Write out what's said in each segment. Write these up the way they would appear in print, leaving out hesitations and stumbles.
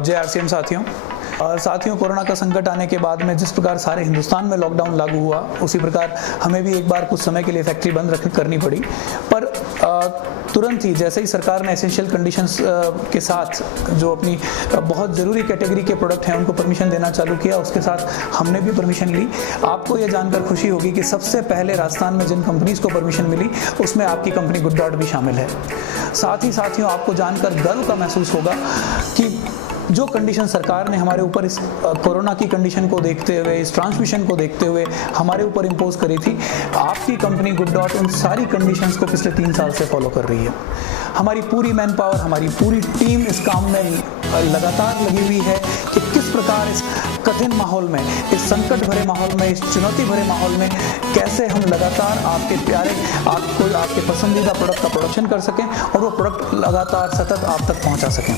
जय आरसीएम साथियों। साथियों, कोरोना का संकट आने के बाद में जिस प्रकार सारे हिंदुस्तान में लॉकडाउन लागू हुआ, उसी प्रकार हमें भी एक बार कुछ समय के लिए फैक्ट्री बंद करनी पड़ी। पर तुरंत ही जैसे ही सरकार ने एसेंशियल कंडीशंस के साथ जो अपनी बहुत ज़रूरी कैटेगरी के प्रोडक्ट हैं उनको परमिशन देना चालू किया, उसके साथ हमने भी परमिशन ली। आपको ये जानकर खुशी होगी कि सबसे पहले राजस्थान में जिन कंपनीज़ को परमिशन मिली उसमें आपकी कंपनी गुडडॉट भी शामिल है। साथ ही साथियों, आपको जानकर गर्व का महसूस होगा कि जो कंडीशन सरकार ने हमारे ऊपर इस कोरोना की कंडीशन को देखते हुए, इस ट्रांसमिशन को देखते हुए हमारे ऊपर इम्पोज करी थी, आपकी कंपनी गुडडॉट उन सारी कंडीशंस को पिछले 3 साल से फॉलो कर रही है। हमारी पूरी मैन पावर, हमारी पूरी टीम इस काम में लगातार लगी हुई है कि किस प्रकार इस कठिन माहौल में, इस संकट भरे माहौल में, इस चुनौती भरे माहौल में कैसे हम लगातार आपके प्यारे, आपके पसंदीदा प्रोडक्ट का प्रोडक्शन कर सकें और वो प्रोडक्ट लगातार सतत आप तक पहुँचा सकें।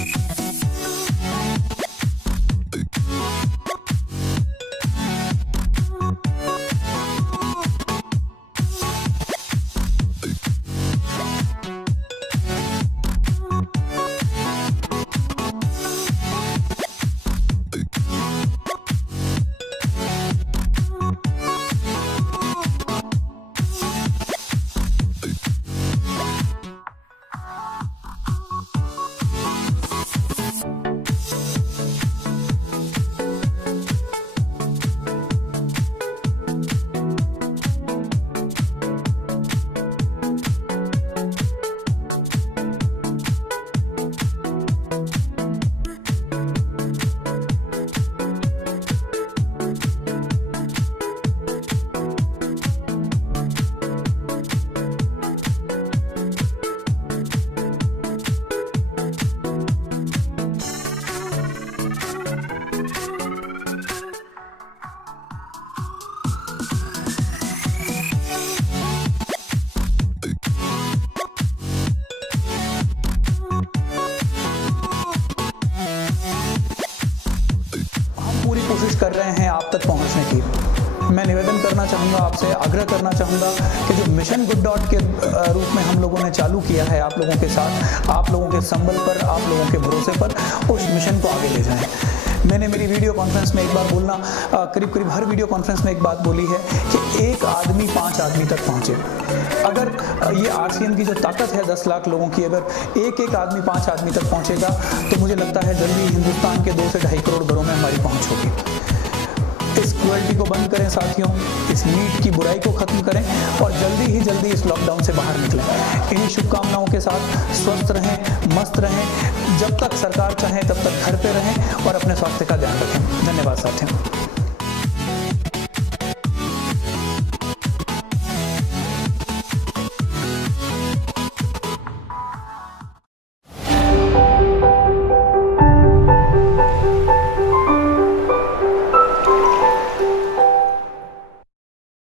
कोशिश कर रहे हैं आप तक पहुंचने की। मैं निवेदन करना चाहूँगा आपसे, आग्रह करना चाहूँगा कि जो मिशन गुडडॉट के रूप में हम लोगों ने चालू किया है आप लोगों के साथ, आप लोगों के संबल पर, आप लोगों के भरोसे पर, उस मिशन को आगे ले जाएं। मैंने मेरी वीडियो कॉन्फ्रेंस में एक बार बोलना, करीब हर वीडियो कॉन्फ्रेंस में एक बात बोली है कि एक आदमी 5 आदमी तक पहुँचे। अगर ये आरसीएम की जो ताकत है 10 लाख लोगों की, अगर एक आदमी 5 आदमी तक पहुँचेगा तो मुझे लगता है जल्दी हिंदुस्तान के 2 से 2.5 करोड़ घरों में हमारी पहुँच होगी। इस क्रूएल्टी को बंद करें साथियों, इस नीट की बुराई को खत्म करें और जल्दी इस लॉकडाउन से बाहर निकलें। इन्हीं शुभकामनाओं के साथ स्वस्थ रहें, मस्त रहें, जब तक सरकार चाहे तब तक घर पे रहें और अपने स्वास्थ्य का ध्यान रखें। धन्यवाद साथियों।